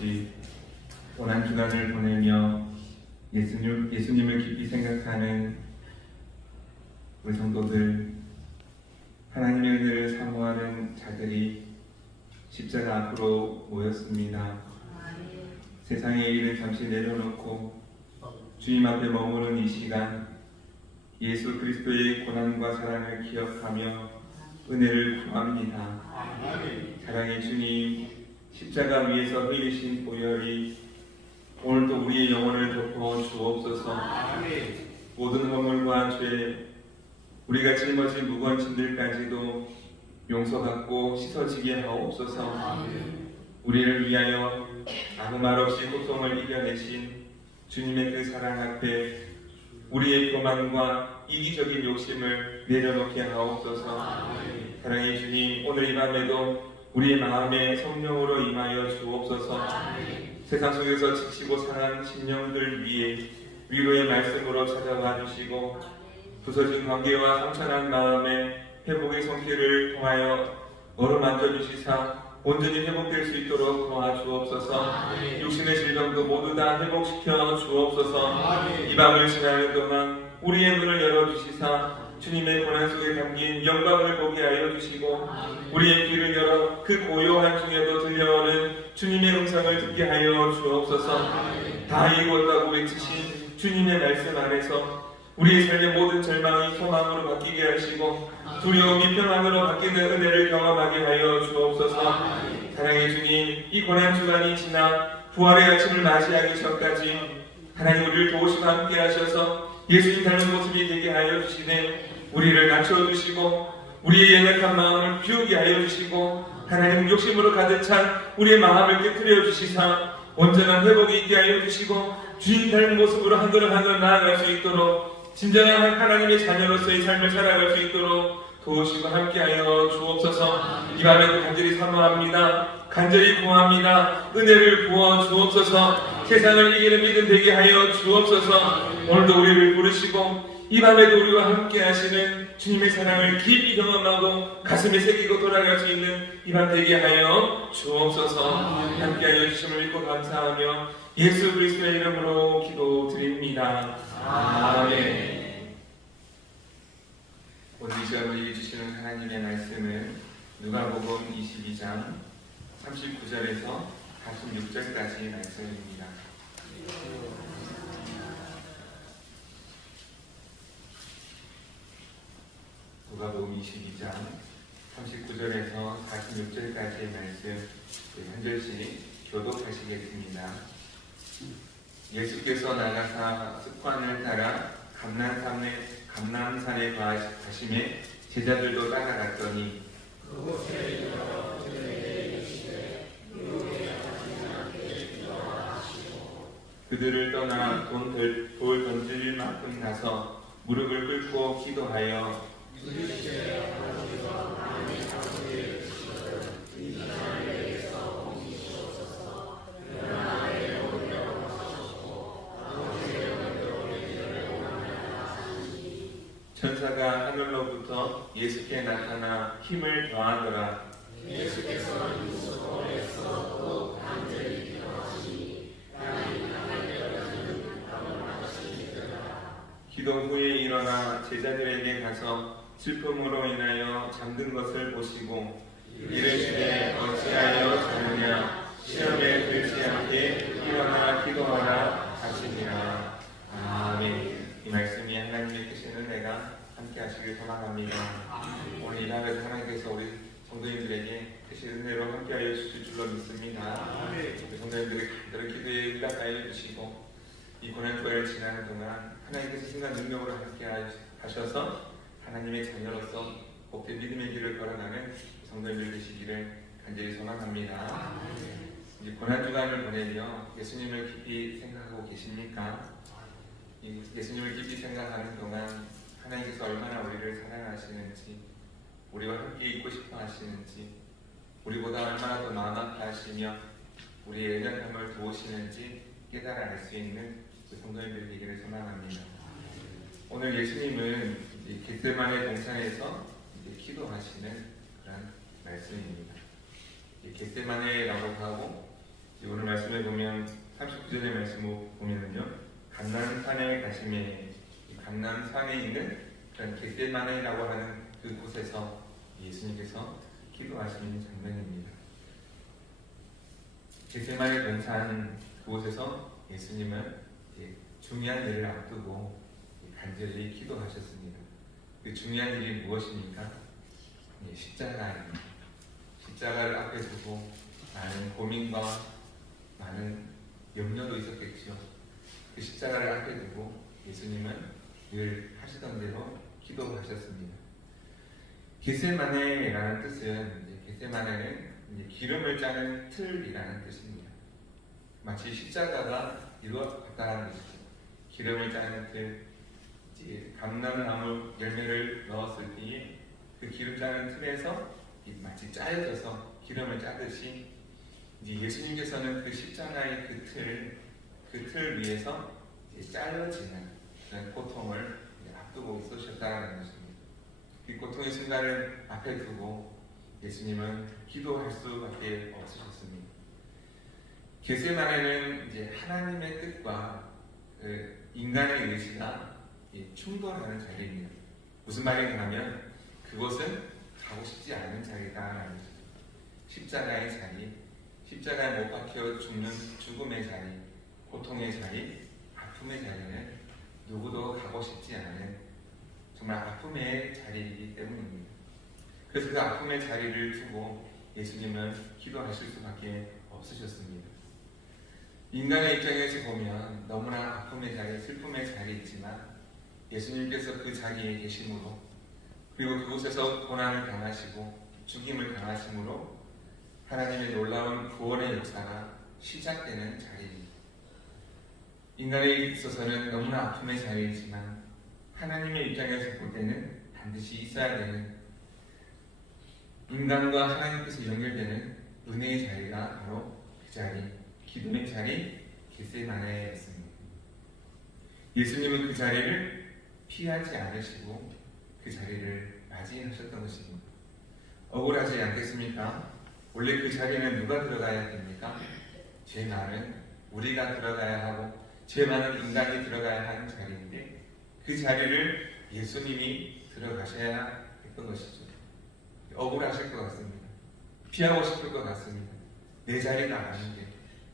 없이 고난 주간을 보내며 예수님을 깊이 생각하는 우리 성도들, 하나님의 은혜를 사모하는 자들이 십자가 앞으로 모였습니다. 세상의 일을 잠시 내려놓고 주님 앞에 머무는 이 시간, 예수 그리스도의 고난과 사랑을 기억하며 은혜를 구합니다. 사랑의 주님, 십자가 위에서 흘리신 보혈이 오늘도 우리의 영혼을 덮어 주옵소서. 모든 허물과 죄, 우리가 짊어진 무거운 짐들까지도 용서받고 씻어지게 하옵소서. 우리를 위하여 아무 말 없이 고통을 이겨내신 주님의 그 사랑 앞에 우리의 교만과 이기적인 욕심을 내려놓게 하옵소서. 사랑의 주님, 오늘 이 밤에도 우리의 마음에 성령으로 임하여 주옵소서. 세상 속에서 지치고 상한 심령들 위해 위로의 말씀으로 찾아와 주시고 부서진 관계와 상처난 마음에 회복의 손길을 통하여 어루만져 주시사 온전히 회복될 수 있도록 도와주옵소서. 육신의 질병도 모두 다 회복시켜 주옵소서. 이 밤을 지나는 동안 우리의 눈을 열어주시사 주님의 고난 속에 담긴 영광을 보게 하여 주시고 우리의 귀를 열어 그 고요한 중에도 들려오는 주님의 음성을 듣게 하여 주옵소서. 다 이루었다고 외치신 주님의 말씀 안에서 우리의 삶의 모든 절망이 소망으로 바뀌게 하시고 두려움이 평안으로 바뀌는 은혜를 경험하게 하여 주옵소서. 사랑의 주님, 이 고난 주간이 지나 부활의 아침을 맞이하기 전까지 하나님 우리를 도우시고 함께 하셔서 예수님 닮은 모습이 되게 하여 주시되 우리를 낮춰주시고 우리의 연약한 마음을 비우게 하여 주시고 하나님 욕심으로 가득 찬 우리의 마음을 깨트려 주시사 온전한 회복이 있게 하여 주시고 주님 닮은 모습으로 한 걸음 한 걸음 나아갈 수 있도록 진정한 하나님의 자녀로서의 삶을 살아갈 수 있도록 도우시고 함께하여 주옵소서. 이 밤에도 간절히 사모합니다. 간절히 구합니다. 은혜를 부어 주옵소서. 세상을 이기는 믿음 되게 하여 주옵소서. 오늘도 우리를 부르시고 이 밤에도 우리와 함께 하시는 주님의 사랑을 깊이 경험하고 가슴에 새기고 돌아갈 수 있는 이 밤 되게 하여 주옵소서. 함께 하여 주심을 믿고 감사하며 예수 그리스도의 이름으로 기도드립니다. 아멘. 오늘 이 시간 우리에게 주시는 하나님의 말씀은 누가복음 22장 39절에서 46절까지의 말씀입니다. 누가복음 22장 39절에서 46절까지의 말씀 한 절씩 교독하시겠습니다. 예수께서 나가사 습관을 따라 감람산에 가심에 제자들도 따라갔더니 그들을 떠나 돌 던질 만큼 가서 무릎을 꿇고 기도하여 천사가 하늘로부터 예수께 나타나 힘을 더하더라. 예수께서 유수bor에서 또 간절히 기도하시니 땅이 하늘에서는 답을 하시니라. 기도 후에 일어나 제자들에게 가서 슬픔으로 인하여 잠든 것을 보시고 이르시되 어찌하여 자느냐 시험에 들지 않게 일어나 기도하라 하시니라. 아멘. 이 말씀이 하나님의 크신 은혜가 함께 하시길 소망합니다. 오늘 이 밤에도 하나님께서 우리 성도님들에게 크신 은혜로 함께 하여 주실 줄로 믿습니다. 우리 성도님들의 간절한 기도에 응답하여 주시고 이 고난주간을 지나는 동안 하나님께서 신과 능력으로 함께 하셔서 하나님의 자녀로서 복된 믿음의 길을 걸어가는 성도님들 되시기를 간절히 소망합니다. 이제 고난주간을 보내며 예수님을 깊이 생각하고 계십니까? 예수님을 깊이 생각하는 동안 하나님께서 얼마나 우리를 사랑하시는지, 우리와 함께 있고 싶어 하시는지, 우리보다 얼마나 더 마음 아파 하시며 우리의 연약함을 도우시는지 깨달아 알 수 있는 그 성도님들 되기를 소망합니다. 오늘 예수님은 겟세마네 동산에서 기도하시는 그런 말씀입니다. 겟세마네라고 하고 오늘 말씀 말씀에 보면 39절의 말씀을 보면은요, 감람산에 가시매, 감람산에 있는 그런 겟세마네라고 하는 그 곳에서 예수님께서 기도하시는 장면입니다. 겟세마네 동산 그곳에서 예수님은 중요한 일을 앞두고 간절히 기도하셨습니다. 그 중요한 일이 무엇입니까? 십자가입니다. 십자가를 앞에 두고 많은 고민과 많은 염려도 있었겠죠. 그 십자가를 앞에 두고 예수님은 늘 하시던 대로 기도하셨습니다. 겟세마네라는 뜻은, 겟세마네는 기름을 짜는 틀이라는 뜻입니다. 마치 십자가가 이와 같다는 뜻이죠. 기름을 짜는 틀, 감람나무 열매를 넣었을 때에 그 기름 짜는 틀에서 마치 짜여져서 기름을 짜듯이 예수님께서는 그 십자가의 그 틀 위에서 짜여지는 그런 고통을 앞두고 있으셨다는 것입니다. 그 고통의 순간을 앞에 두고 예수님은 기도할 수밖에 없으셨습니다. 겟세마네는 하나님의 뜻과 인간의 의지가 충돌하는 자리입니다. 무슨 말인가 하면 그것은 가고 싶지 않은 자리다라는 것입니다. 십자가의 자리, 십자가에 못 박혀 죽는 죽음의 자리, 고통의 자리, 아픔의 자리는 누구도 가고 싶지 않은 정말 아픔의 자리이기 때문입니다. 그래서 그 아픔의 자리를 두고 예수님은 기도하실 수밖에 없으셨습니다. 인간의 입장에서 보면 너무나 아픔의 자리, 슬픔의 자리이지만 예수님께서 그 자리에 계심으로, 그리고 그곳에서 고난을 당하시고 죽임을 당하심으로 하나님의 놀라운 구원의 역사가 시작되는 자리입니다. 인간에 있어서는 너무나 아픔의 자리이지만 하나님의 입장에서 볼 때는 반드시 있어야 되는, 인간과 하나님께서 연결되는 은혜의 자리가 바로 그 자리, 기도의 자리, 겟세마네였습니다. 예수님은 그 자리를 피하지 않으시고 그 자리를 맞이하셨던 것입니다. 억울하지 않겠습니까? 원래 그 자리는 누가 들어가야 됩니까? 죄 많은 우리가 들어가야 하고 죄 많은 인간이 들어가야 하는 자리인데 그 자리를 예수님이 들어가셔야 했던 것이죠. 억울하실 것 같습니다. 피하고 싶을 것 같습니다. 내 자리가 아닌데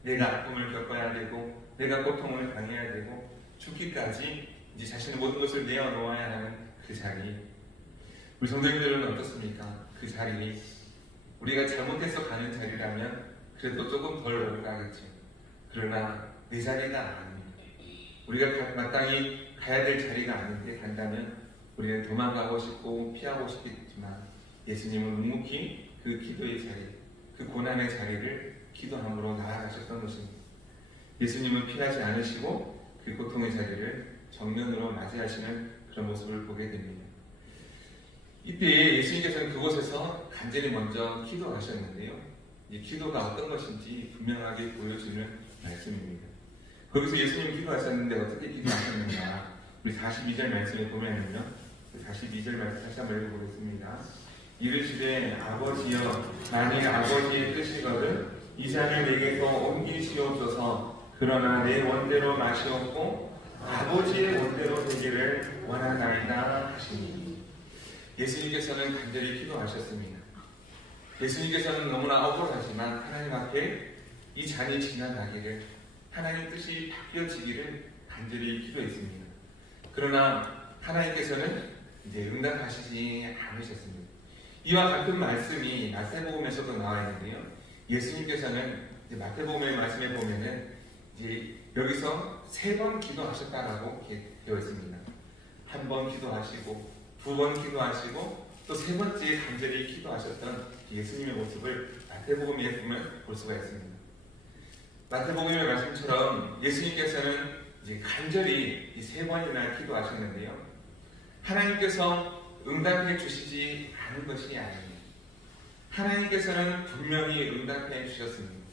내가 아픔을 겪어야 되고 내가 고통을 당해야 되고 죽기까지 이제 자신의 모든 것을 내어놓아야 하는 그 자리. 우리 성도님들은 어떻습니까? 그 자리, 우리가 잘못해서 가는 자리라면 그래도 조금 덜 억울하겠죠. 그러나 내 자리가 아닙니다. 우리가 마땅히 가야 될 자리가 아닌데 간다면 우리는 도망가고 싶고 피하고 싶겠지만 예수님은 묵묵히 그 기도의 자리, 그 고난의 자리를 기도함으로 나아가셨던 것입니다. 예수님은 피하지 않으시고 그 고통의 자리를 정면으로 맞이하시는 그런 모습을 보게 됩니다. 이때 예수님께서는 그곳에서 간절히 먼저 기도하셨는데요. 이 기도가 어떤 것인지 분명하게 보여주는 말씀입니다. 거기서 예수님이 기도하셨는데 어떻게 기도하셨는가? 우리 42절 말씀에 보면은요. 42절 말씀 다시 한번 읽어보겠습니다. 이르시되 아버지여, 만일 아버지의 뜻이거든 이 잔을 내게서 옮기시옵소서. 그러나 내 원대로 마시옵고 아버지의 원대로 되기를 원하나이다 하시니. 예수님께서는 간절히 기도하셨습니다. 예수님께서는 너무나 억울하지만 하나님 앞에 이 잔이 지나가기를, 하나님 뜻이 바뀌어지기를 간절히 기도했습니다. 그러나 하나님께서는 이제 응답하시지 않으셨습니다. 이와 같은 말씀이 마태복음에서도 나와 있는데요. 예수님께서는 이제 마태복음의 말씀에 보면은 이제 여기서 3번 기도하셨다라고 되어 있습니다. 1번 기도하시고 2번 기도하시고 또 3번째 간절히 기도하셨던 예수님의 모습을 마태복음에 보면 볼 수가 있습니다. 마태복음의 말씀처럼 예수님께서는 이제 간절히 3번이나 기도하셨는데요. 하나님께서 응답해 주시지 않은 것이 아닙니다. 하나님께서는 분명히 응답해 주셨습니다.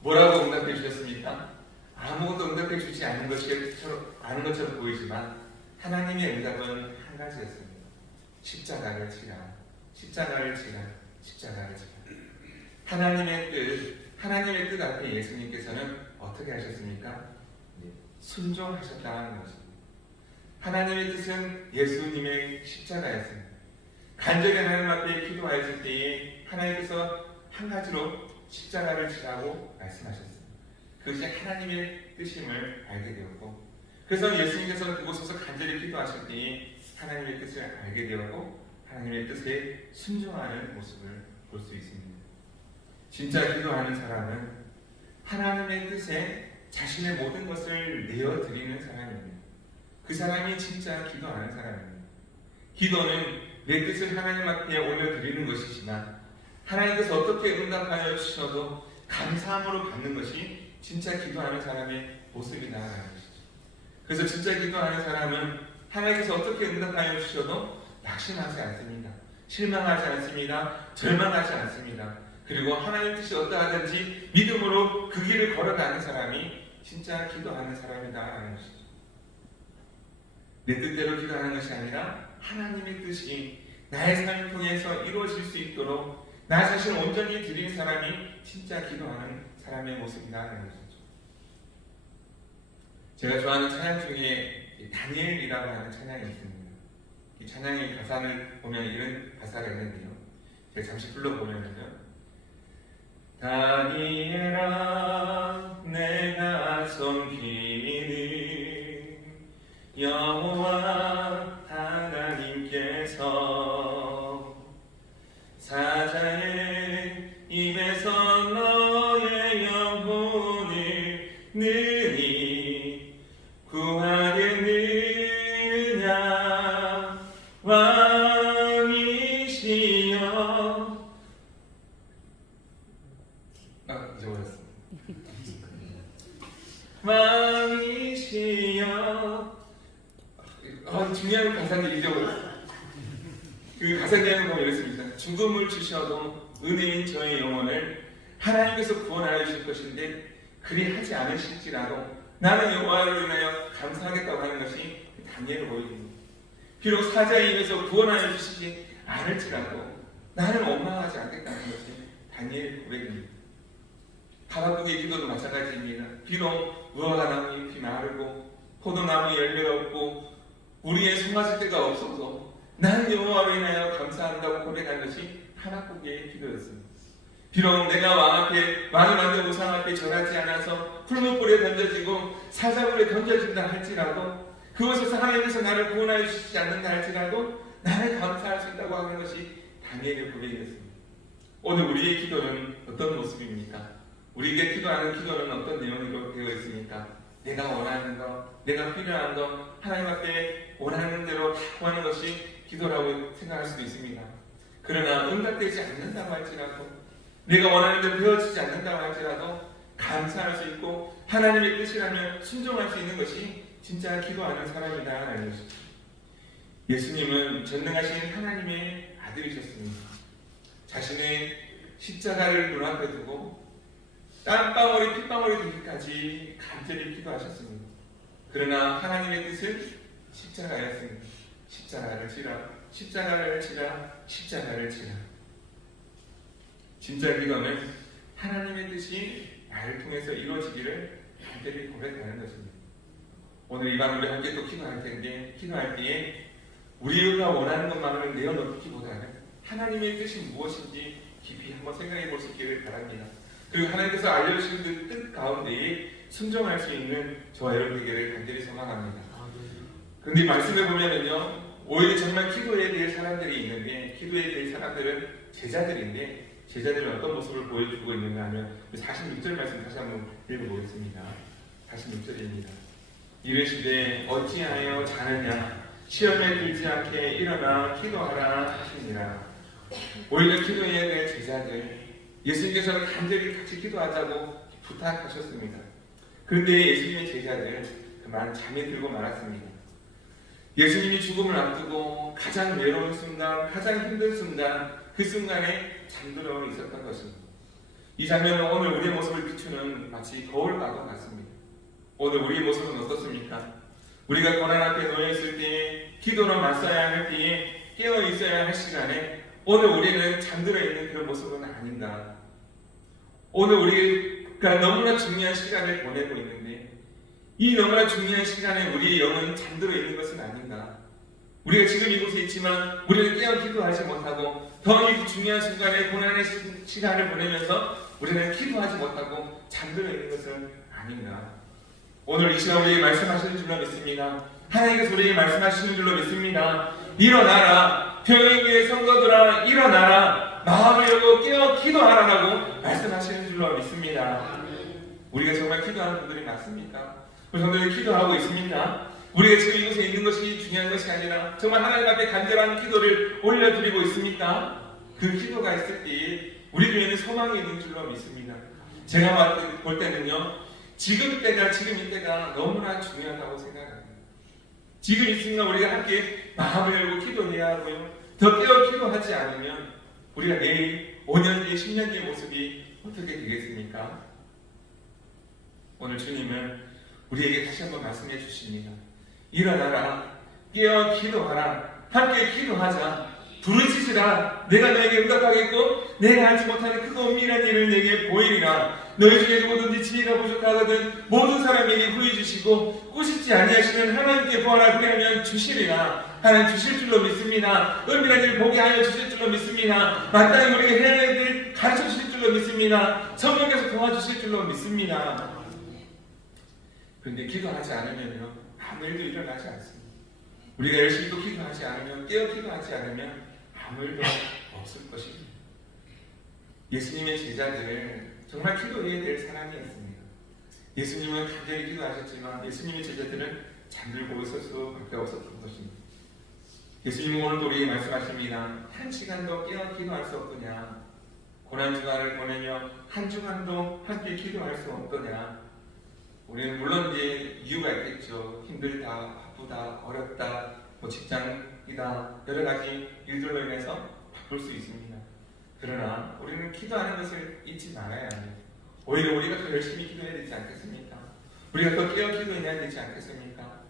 뭐라고 응답해 주셨습니까? 아무것도 응답해 주지 않은 것처럼 보이지만 하나님의 응답은 한 가지였습니다. 십자가를 지라, 십자가를 지라, 십자가를 지라. 하나님의 뜻, 하나님의 뜻 앞에 예수님께서는 어떻게 하셨습니까? 순종하셨다는 것입니다. 하나님의 뜻은 예수님의 십자가였습니다. 간절히 하나님 앞에 기도하였을 때에 하나님께서 한 가지로 십자가를 지라고 말씀하셨습니다. 그것이 하나님의 뜻임을 알게 되었고, 그래서 예수님께서는 그곳에서 간절히 기도하실 때에 하나님의 뜻을 알게 되었고 하나님의 뜻에 순종하는 모습을 볼 수 있습니다. 진짜 기도하는 사람은 하나님의 뜻에 자신의 모든 것을 내어드리는 사람입니다. 그 사람이 진짜 기도하는 사람입니다. 기도는 내 뜻을 하나님 앞에 올려드리는 것이지만 하나님께서 어떻게 응답하여 주셔도 감사함으로 받는 것이 진짜 기도하는 사람의 모습이다라는 것이죠. 그래서 진짜 기도하는 사람은 하나님께서 어떻게 응답하여 주셔도 낙심하지 않습니다. 실망하지 않습니다. 절망하지 않습니다. 그리고 하나님의 뜻이 어떠하든지 믿음으로 그 길을 걸어가는 사람이 진짜 기도하는 사람이다라는 것이죠. 내 뜻대로 기도하는 것이 아니라 하나님의 뜻이 나의 삶을 통해서 이루어질 수 있도록 나 자신을 온전히 드리는 사람이 진짜 기도하는 사람의 모습이다라는 것이죠. 제가 좋아하는 찬양 중에 다니엘이라고 하는 찬양이 있습니다. 이 찬양의 가사를 보면 이런 가사가 있는데요. 제가 잠시 불러보면요. 다니엘아 내가 섬기는 여호와 하나님께서 사자의 입에서 너의 영혼을 능히 구하겠느냐 왕이시여. 잊어버렸어. 왕이시여. 중요한 가사인데 잊어버렸어. 그 가사 내용을 보면 이렇습니다. 죽음을 주셔도 은혜인 저의 영혼을 하나님께서 구원하여 주실 것인데 그리 하지 않으실지라도 나는 여호와를 인하여 감사하겠다고 하는 것이 다니엘을 보여줍니다. 비록 사자의 입에서 구원하여 주시지 않을지라도 나는 원망하지 않겠다는 것이 다니엘의 고백입니다. 하박국의 기도도 마찬가지입니다. 비록 무화과나무 잎이 마르고 포도나무 열매가 없고 우리의 송아지 때가 없어도 나는 여호와로 인하여 감사한다고 고백한 것이 하박국의 기도였습니다. 비록 내가 왕 앞에 왕이 만든 우상 앞에 절하지 않아서 풀무불에 던져지고 사자불에 던져진다 할지라도 그곳에서 하나님께서 나를 구원하여 주시지 않는다 할지라도 나는 감사할 수 있다고 하는 것이 다니엘의 고백이었습니다. 오늘 우리의 기도는 어떤 모습입니까? 우리에게 기도하는 기도는 어떤 내용으로 되어 있습니까? 내가 원하는 것, 내가 필요한 것, 하나님 앞에 원하는 대로 다 구하는 것이 기도라고 생각할 수도 있습니다. 그러나 응답되지 않는다고 할지라도 내가 원하는 대로 되어지지 않는다고 할지라도 감사할 수 있고 하나님의 뜻이라면 순종할 수 있는 것이 진짜 기도하는 사람이다라는 것이죠. 예수님은 전능하신 하나님의 아들이셨습니다. 자신의 십자가를 눈앞에 두고 땀방울이 핏방울이 되기까지 간절히 기도하셨습니다. 그러나 하나님의 뜻은 십자가였습니다. 십자가를 지라, 십자가를 지라, 십자가를 지라. 진짜 기도는 하나님의 뜻이 나를 통해서 이루어지기를 간절히 고백하는 것입니다. 오늘 이 밤 우리 함께 또 기도할 텐데 기도할 때에 우리가 원하는 것만을 내어놓기보다는 하나님의 뜻이 무엇인지 깊이 한번 생각해 볼 수 있기를 바랍니다. 그리고 하나님께서 알려주신 그 뜻 가운데에 순종할 수 있는 저와 여러분 되기를 간절히 소망합니다. 그런데 말씀을 보면은요, 오히려 정말 기도에 대해 사람들이 있는데 기도에 대해 사람들은 제자들인데 제자들은 어떤 모습을 보여주고 있는가 하면 46절 말씀 다시 한번 읽어보겠습니다. 46절입니다. 이르시되 어찌하여 자느냐 시험에 들지 않게 일어나 기도하라 하시니라. 오히려 기도에 대해 제자들 예수님께서는 간절히 같이 기도하자고 부탁하셨습니다. 그런데 예수님의 제자들 그만 잠이 들고 말았습니다. 예수님이 죽음을 앞두고 가장 외로운 순간, 가장 힘든 순간, 그 순간에 잠들어 있었던 것입니다. 이 장면은 오늘 우리의 모습을 비추는 마치 거울과도 같습니다. 오늘 우리의 모습은 어떻습니까? 우리가 고난 앞에 놓여있을 때에, 기도로 맞서야 할 때에, 깨어 있어야 할 시간에 오늘 우리는 잠들어 있는 그런 모습은 아닌가? 오늘 우리가 너무나 중요한 시간을 보내고 있는데 이 너무나 중요한 시간에 우리의 영은 잠들어 있는 것은 아닌가? 우리가 지금 이곳에 있지만 우리는 깨어 기도하지 못하고 더 이 중요한 순간에 고난의 시간을 보내면서 우리는 기도하지 못하고 잠들어 있는 것은 아닌가? 오늘 이 시간 우리에게 말씀하시는 줄로 믿습니다. 하나님께서 우리에게 말씀하시는 줄로 믿습니다. 일어나라, 평행교회 성도들아 일어나라, 마음을 열고 깨어 기도하라라고 말씀하시는 줄로 믿습니다. 우리가 정말 기도하는 분들이 맞습니까? 우리 성도들이 기도하고 있습니까? 우리가 지금 이곳에 있는 것이 중요한 것이 아니라 정말 하나님 앞에 간절한 기도를 올려드리고 있습니까? 그 기도가 있을 때 우리 교회는 소망이 있는 줄로 믿습니다. 제가 볼 때는요, 지금 이때가 너무나 중요하다고 생각합니다. 지금 이 순간 우리가 함께 마음을 열고 기도해야 하고요, 더 깨어 기도하지 않으면 우리가 내일 5년 뒤, 10년 뒤의 모습이 어떻게 되겠습니까? 오늘 주님은 우리에게 다시 한번 말씀해 주십니다. 일어나라, 깨어 기도하라, 함께 기도하자, 부르짖으라, 내가 너에게 응답하겠고 내가 알지 못하는 크고 은밀한 일을 내게 보이리라. 너희 중에 누구든지 지혜가 부족하거든 모든 사람에게 후히 주시고 꾸짖지 아니하시는 하나님께 구하라, 그리하면 주시리라. 하나님 주실 줄로 믿습니다. 은밀한 일을 보게 하여 주실 줄로 믿습니다. 마땅히 우리에게 해야 할 일을 가르쳐 주실 줄로 믿습니다. 성령께서 도와주실 줄로 믿습니다. 그런데 기도하지 않으면요, 아무 일도 일어나지 않습니다. 우리가 열심히 또 기도하지 않으면, 깨어 기도하지 않으면 아무 일도 없을 것입니다. 예수님의 제자들 정말 기도해야 될 사람이었습니다. 예수님은 간절히 기도하셨지만 예수님의 제자들은 잠들고 있을 수밖에 없었던 것입니다. 예수님은 오늘도 우리에게 말씀하십니다. 한 시간도 깨어 기도할 수 없느냐? 고난주간을 보내며 한 주간도 함께 기도할 수 없더냐? 우리는 물론 이제 이유가 있겠죠. 힘들다, 바쁘다, 어렵다, 뭐 직장이다, 여러 가지 일들로 인해서 바쁠 수 있습니다. 그러나 우리는 기도하는 것을 잊지 말아야 합니다. 오히려 우리가 더 열심히 기도해야 되지 않겠습니까? 우리가 더 깨어 기도해야 되지 않겠습니까?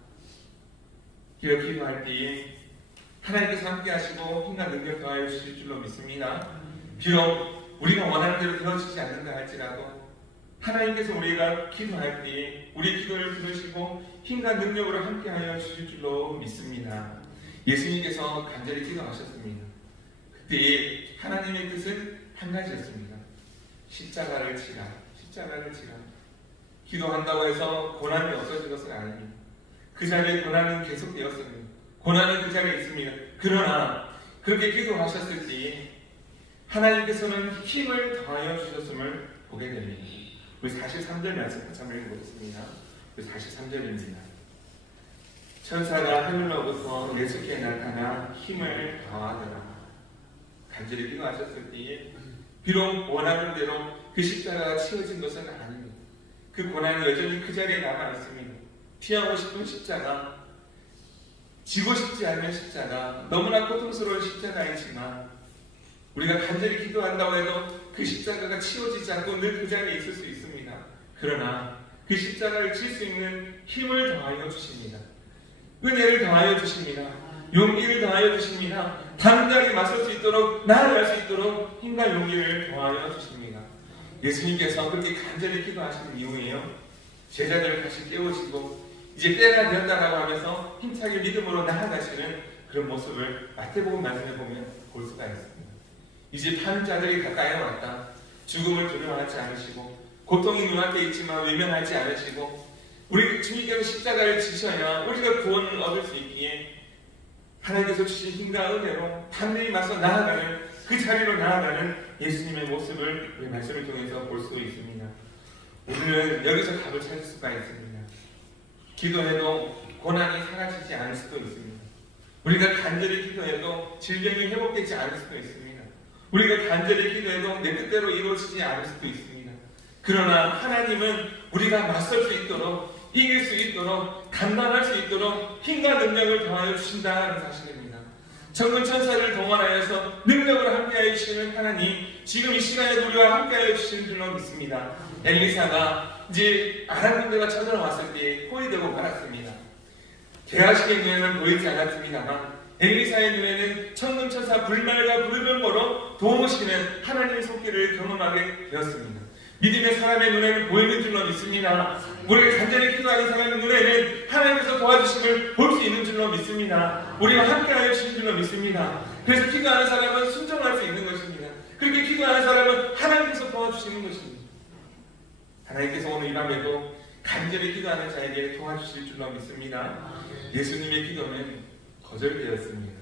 깨어 기도할 때에 하나님께서 함께 하시고 힘과 능력 더하여 주실 줄로 믿습니다. 비록 우리가 원하는 대로 되어지지 않는다 할지라도 하나님께서 우리가 기도할 때에 우리 기도를 들으시고 힘과 능력으로 함께하여 주실 줄로 믿습니다. 예수님께서 간절히 기도하셨습니다. 그때 하나님의 뜻은 한 가지였습니다. 십자가를 지라. 기도한다고 해서 고난이 없어진 것은 아닙니다. 그 자리에 고난은 계속되었습니다. 고난은 그 자리에 있습니다. 그러나 그렇게 기도하셨을 때 하나님께서는 힘을 더하여 주셨음을 보게 됩니다. 우리 43절 말씀 같이 한번 읽어보겠습니다. 우리 43절입니다. 천사가 하늘로부터 예수께 나타나 힘을 더하더라. 간절히 기도하셨을 때에 비록 원하는 대로 그 십자가가 치워진 것은 아닙니다. 그 고난이 여전히 그 자리에 남아있습니다. 피하고 싶은 십자가, 지고 싶지 않은 십자가, 너무나 고통스러운 십자가이지만 우리가 간절히 기도한다고 해도 그 십자가가 치워지지 않고 늘 그 자리에 있을 수 있습니다. 그러나 그 십자가를 칠 수 있는 힘을 더하여 주십니다. 은혜를 더하여 주십니다. 용기를 더하여 주십니다. 당당히 맞설 수 있도록, 나아갈 수 있도록 힘과 용기를 더하여 주십니다. 예수님께서 그렇게 간절히 기도하시는 이유예요. 제자들을 다시 깨우시고 이제 때가 되었다라고 하면서 힘차게 믿음으로 나아가시는 그런 모습을 마태복음 말씀에 보면 볼 수가 있습니다. 이제 파는 자들이 가까이 왔다. 죽음을 두려워하지 않으시고 고통이 눈앞에 있지만 외면하지 않으시고 우리 주님께서 십자가를 지셔야 우리가 구원을 얻을 수 있기에 하나님께서 주신 힘과 은혜로 단단히 맞서 나아가는 그 자리로 나아가는 예수님의 모습을 우리 말씀을 통해서 볼 수 있습니다. 우리는 여기서 답을 찾을 수가 있습니다. 기도해도 고난이 사라지지 않을 수도 있습니다. 우리가 간절히 기도해도 질병이 회복되지 않을 수도 있습니다. 우리가 간절히 기도해도 내 뜻대로 이루어지지 않을 수도 있습니다. 그러나 하나님은 우리가 맞설 수 있도록, 이길 수 있도록, 감당할 수 있도록 힘과 능력을 더하여 주신다는 사실입니다. 천군 천사를 동원하여서 능력으로 함께하여 주시는 하나님, 지금 이 시간에 우리와 함께하여 주시는 줄로 믿습니다. 엘리사가 이제 아람 군대가 쳐들어왔을 때 포위되고 말았습니다. 게하시의 눈에는 보이지 않았습니다만 엘리사의 눈에는 천군 천사 불말과 불병거로 도우시는 하나님의 손길을 경험하게 되었습니다. 믿음의 사람의 눈에는 보이는 줄로 믿습니다. 우리가 간절히 기도하는 사람의 눈에는 하나님께서 도와주심을 볼 수 있는 줄로 믿습니다. 우리가 함께하여 주신 줄로 믿습니다. 그래서 기도하는 사람은 순종할 수 있는 것입니다. 그렇게 기도하는 사람은 하나님께서 도와주시는 것입니다. 하나님께서 오늘 이 밤에도 간절히 기도하는 자에게 도와주실 줄로 믿습니다. 예수님의 기도는 거절되었습니다.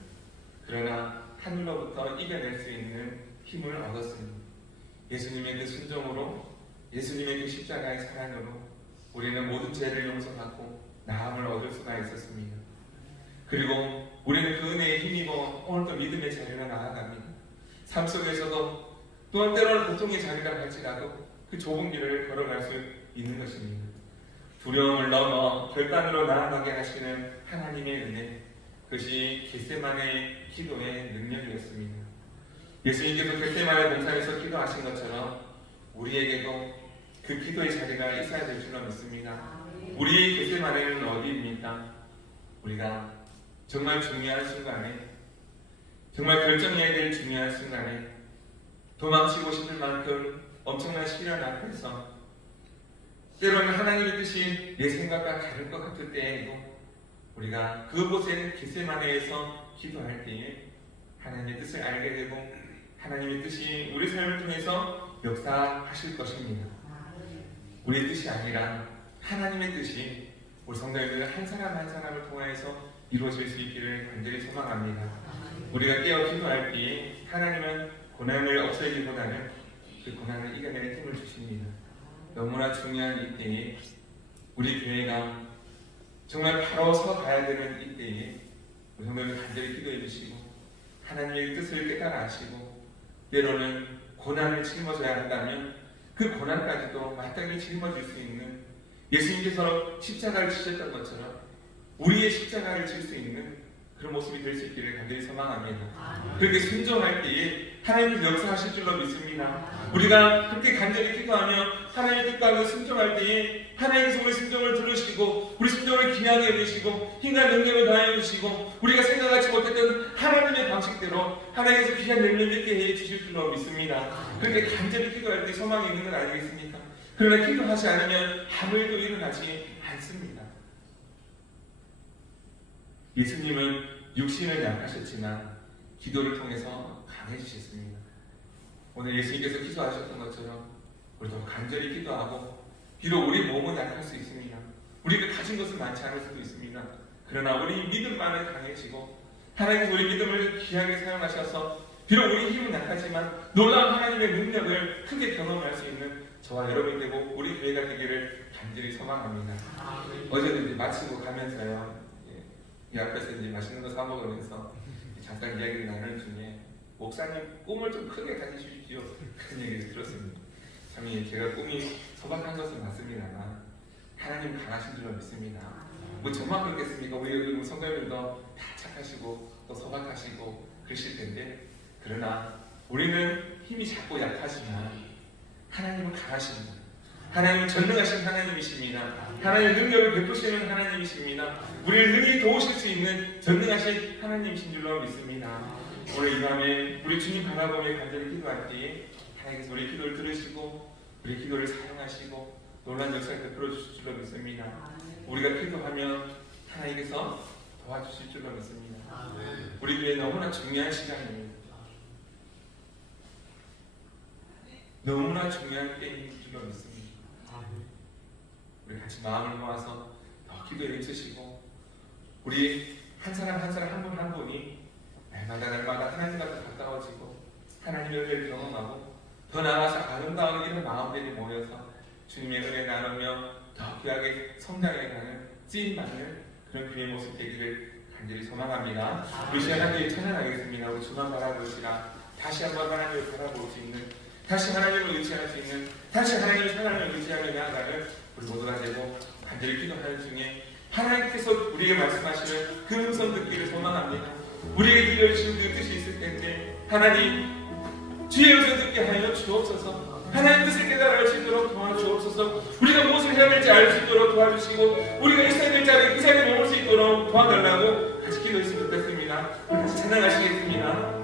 그러나 하늘로부터 이겨낼 수 있는 힘을 얻었습니다. 예수님의 그 순종으로, 예수님의 그 십자가의 사랑으로 우리는 모든 죄를 용서받고 나음을 얻을 수가 있었습니다. 그리고 우리는 그 은혜에 힘입어 오늘도 믿음의 자리로 나아갑니다. 삶 속에서도 또한 때로는 고통의 자리라 할지라도 그 좁은 길을 걸어갈 수 있는 것입니다. 두려움을 넘어 결단으로 나아가게 하시는 하나님의 은혜, 그것이 겟세마네 기도의 능력이었습니다. 예수님께서 겟세마네 동산에서 기도하신 것처럼 우리에게도 그 기도의 자리가 있어야 될 줄로 믿습니다. 우리의 겟세마네는 어디입니까? 우리가 정말 중요한 순간에, 정말 결정해야 될 중요한 순간에 도망치고 싶을 만큼 엄청난 시련 앞에서 때로는 하나님의 뜻이 내 생각과 다를 것 같을 때에도 우리가 그곳에 겟세마네에서 기도할 때에 하나님의 뜻을 알게 되고 하나님의 뜻이 우리 삶을 통해서 역사하실 것입니다. 우리의 뜻이 아니라 하나님의 뜻이 우리 성도님들 한 사람 한 사람을 통해서 이루어질 수 있기를 간절히 소망합니다. 우리가 깨어 기도할 때에 하나님은 고난을 없애기보다는 그 고난을 이겨내는 힘을 주십니다. 너무나 중요한 이때에 우리 교회가 정말 바로 서 가야 되는 이때에 우리 성도님들 간절히 기도해 주시고 하나님의 뜻을 깨달아 하시고 때로는 고난을 짊어져야 한다면 그 고난까지도 마땅히 짊어질 수 있는 예수님께서 십자가를 지셨던 것처럼 우리의 십자가를 질 수 있는 그런 모습이 될 수 있기를 간절히 소망합니다. 그렇게 순종할 때에 하나님께서 역사하실 줄로 믿습니다. 우리가 그렇게 간절히 기도하며 하나님의 뜻과 순종할 때에 하나님께서 우리 순종을 들으시고 우리 순종을 귀하게 여기시고 힘과 능력을 더하여 주시고 우리가 생각하지 못했던 하나님의 방식대로 하나님께서 귀한 능력을 있게 해 주실 줄로 믿습니다. 그렇게 간절히 기도할 때 소망이 있는 건 아니겠습니까? 그러나 기도하지 않으면 아무 일도 일어나지 않습니다. 예수님은 육신을 약하셨지만 기도를 통해서 강해지셨습니다. 오늘 예수님께서 기도하셨던 것처럼 우리도 간절히 기도하고 비록 우리 몸은 약할 수 있습니다. 우리가 가진 것은 많지 않을 수도 있습니다. 그러나 우리 믿음만은 강해지고 하나님께서 우리 믿음을 귀하게 사용하셔서 비록 우리 힘은 약하지만 놀라운 하나님의 능력을 크게 경험할 수 있는 저와 여러분이 되고 우리 교회가 되기를 간절히 소망합니다. 어제도 이제 마치고 가면서요, 이 앞에서 이제 맛있는 거 사 먹으면서 잠깐 이야기를 나누는 중에 목사님 꿈을 좀 크게 가지십시오 그런 얘기를 들었습니다. 참 제가 꿈이 소박한 것은 맞습니다만 하나님 강하신 줄로 믿습니다. 뭐 정말 그렇겠습니까? 우리 성도님들도 다 착하시고 또 소박하시고 그러실 텐데 그러나 우리는 힘이 작고 약하지만 하나님은 강하십니다. 하나님은 전능하신 하나님이십니다. 하나님의 능력을 베푸시는 하나님이십니다. 우리를 능히 도우실 수 있는 전능하신 하나님이신 줄로 믿습니다. 오늘 이 밤에 우리 주님 바라보며 간절히 기도할 때에 하나님께서 우리 기도를 들으시고 우리 기도를 사용하시고 놀라운 역사를 베풀어 주실 줄로 믿습니다. 우리가 기도하면 하나님께서 도와주실 줄로 믿습니다. 우리 교회 너무나 중요한 시간입니다. 너무나 중요한 때인 줄로 믿습니다. 우리 같이 마음을 모아서 더 기도에 힘쓰시고 우리 한 사람 한 사람 한 분 한 분이 날마다 하나님과 더 가까워지고 하나님의 은혜를 경험하고 더 나아가서 아름다운 이런 마음들이 모여서 주님의 은혜 나누며 더 귀하게 성장해가는 쓰임받는 그런 교회의 모습 되기를 간절히 소망합니다. 우리 시간 함께 찬양하겠습니다. 우리 주만 바라보시라. 다시 한번 하나님을 바라볼 수 있는, 다시 하나님을 의지할 수 있는, 다시 하나님의 사랑을 의지하며 나아가는 우리 모두가 되고 간절히 기도하는 중에 하나님께서 우리에게 말씀하시는 그 음성 듣기를 소망합니다. 우리에게 들려주신 그 뜻이 있을 텐데 하나님 주의 음성 듣게 하여 주옵소서. 하나님 뜻을 깨달아 알 수 있도록 도와주옵소서. 우리가 무엇을 해야 될지 알 수 있도록 도와주시고 우리가 있어야 될 자리에 그 자리에 머물 수 있도록 도와달라고 같이 기도했으면 좋겠습니다. 같이 찬양하시겠습니다.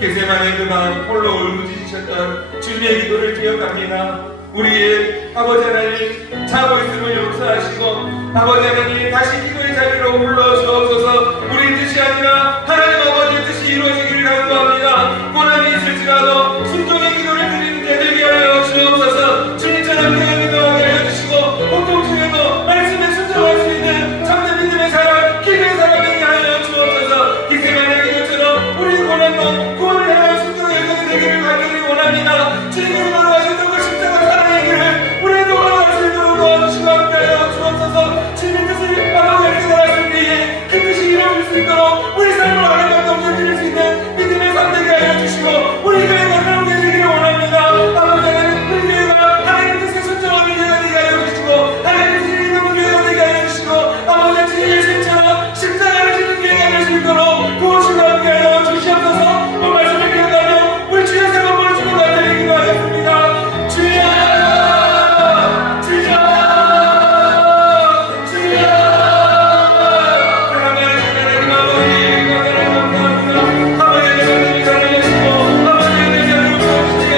겟세마네 그 마음 홀로 울부짖으셨던 주님의 기도를 기억합니다. 우리의 아버지 하나님 자고 있음을 용서하시고 아버지 하나님 다시 기도의 자리로 불러주옵소서. 우리 뜻이 아니라 하나님 아버지의 뜻이 이루어지기를 간구합니다. 고난이 있을지라도